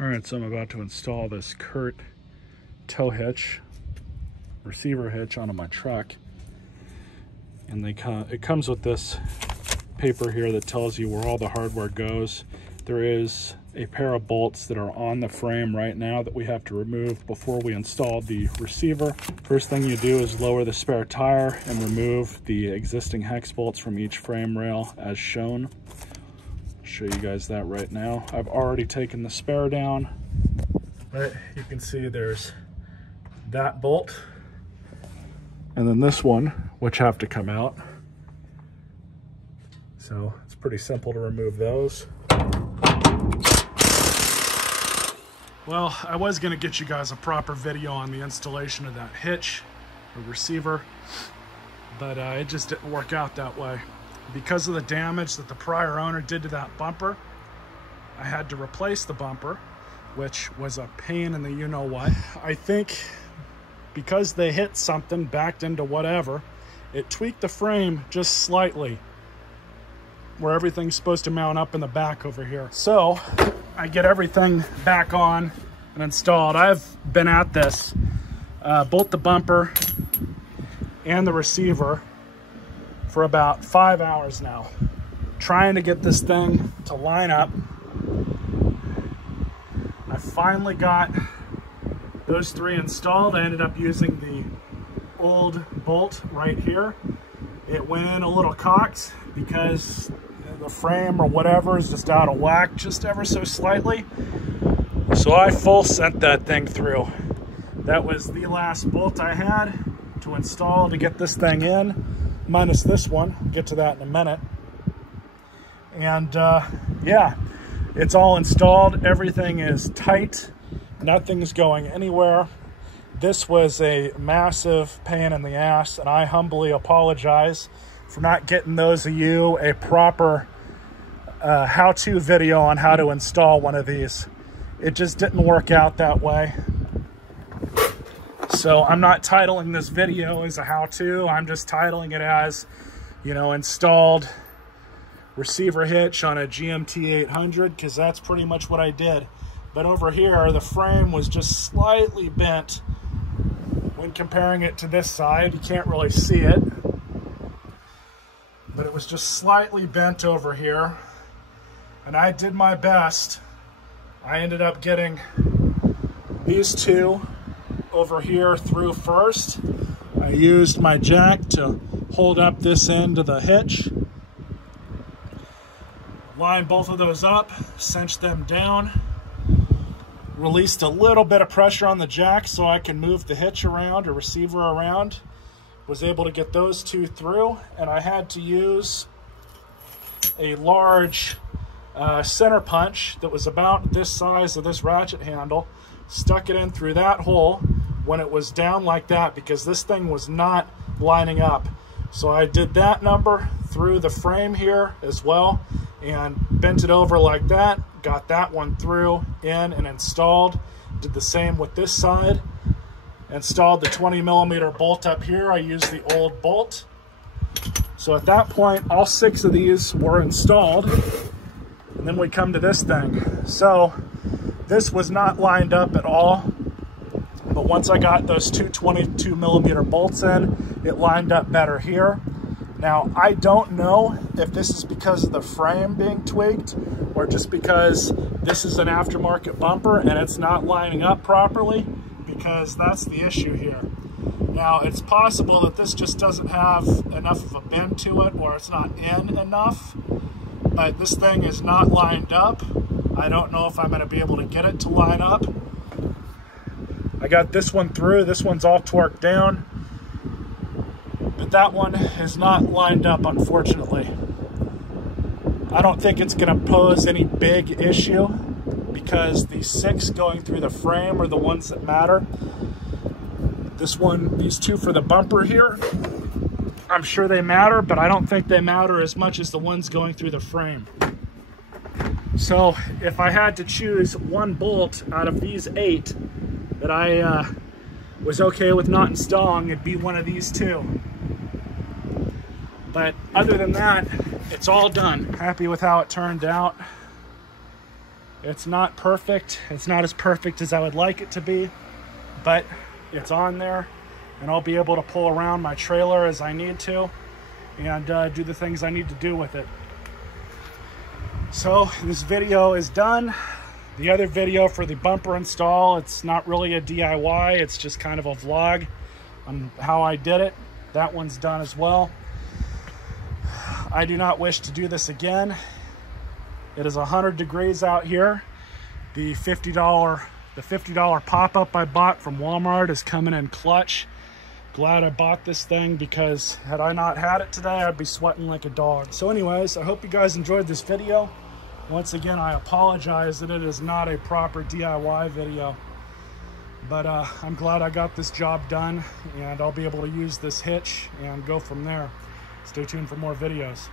All right, so I'm about to install this Curt tow hitch, receiver hitch onto my truck. And it comes with this paper here that tells you where all the hardware goes. There is a pair of bolts that are on the frame right now that we have to remove before we install the receiver. First thing you do is lower the spare tire and remove the existing hex bolts from each frame rail as shown. I'll show you guys that right now. I've already taken the spare down. Right, you can see there's that bolt and then this one, which have to come out. So it's pretty simple to remove those. Well, I was gonna get you guys a proper video on the installation of that hitch or receiver, but it just didn't work out that way. Because of the damage that the prior owner did to that bumper, I had to replace the bumper, which was a pain in the you-know-what. I think because they hit something, backed into whatever, it tweaked the frame just slightly, where everything's supposed to mount up in the back over here. So I get everything back on and installed. I've been at this, both the bumper and the receiver, for about 5 hours now, trying to get this thing to line up. I finally got those three installed. I ended up using the old bolt right here. It went in a little cocked because the frame or whatever is just out of whack just ever so slightly. So I full sent that thing through. That was the last bolt I had to install to get this thing in, minus this one. I'll get to that in a minute. And yeah, it's all installed. Everything is tight. Nothing's going anywhere. This was a massive pain in the ass, and I humbly apologize for not getting those of you a proper how-to video on how to install one of these. It just didn't work out that way. So I'm not titling this video as a how-to. I'm just titling it as, you know, installed receiver hitch on a GMT800, because that's pretty much what I did. But over here, the frame was just slightly bent. When comparing it to this side, you can't really see it, but it was just slightly bent over here. And I did my best. I ended up getting these two over here through first. I used my jack to hold up this end of the hitch. Lined both of those up, cinched them down. Released a little bit of pressure on the jack so I can move the hitch around or receiver around. Was able to get those two through, and I had to use a large center punch that was about this size of this ratchet handle. Stuck it in through that hole when it was down like that, because this thing was not lining up. So I did that number through the frame here as well and bent it over like that. Got that one through, in, and installed. Did the same with this side. Installed the 20mm bolt up here. I used the old bolt. So at that point, all 6 of these were installed. And then we come to this thing. So this was not lined up at all. But once I got those two 22mm bolts in, it lined up better here. Now, I don't know if this is because of the frame being tweaked or just because this is an aftermarket bumper and it's not lining up properly, because that's the issue here. Now, it's possible that this just doesn't have enough of a bend to it, or it's not in enough, but this thing is not lined up. I don't know if I'm going to be able to get it to line up. I got this one through. This one's all torqued down. But that one is not lined up, unfortunately. I don't think it's going to pose any big issue, because the 6 going through the frame are the ones that matter. This one, these 2 for the bumper here, I'm sure they matter, but I don't think they matter as much as the ones going through the frame. So if I had to choose one bolt out of these 8 that I was okay with not installing, it'd be one of these 2. But other than that, it's all done. Happy with how it turned out. It's not perfect. It's not as perfect as I would like it to be, but it's on there, and I'll be able to pull around my trailer as I need to and do the things I need to do with it. So this video is done. The other video for the bumper install, it's not really a DIY, it's just kind of a vlog on how I did it. That one's done as well. I do not wish to do this again. It is 100 degrees out here. The $50 pop-up I bought from Walmart is coming in clutch. Glad I bought this thing, because had I not had it today, I'd be sweating like a dog. So anyways, I hope you guys enjoyed this video. Once again, I apologize that it is not a proper DIY video, but I'm glad I got this job done, and I'll be able to use this hitch and go from there. Stay tuned for more videos.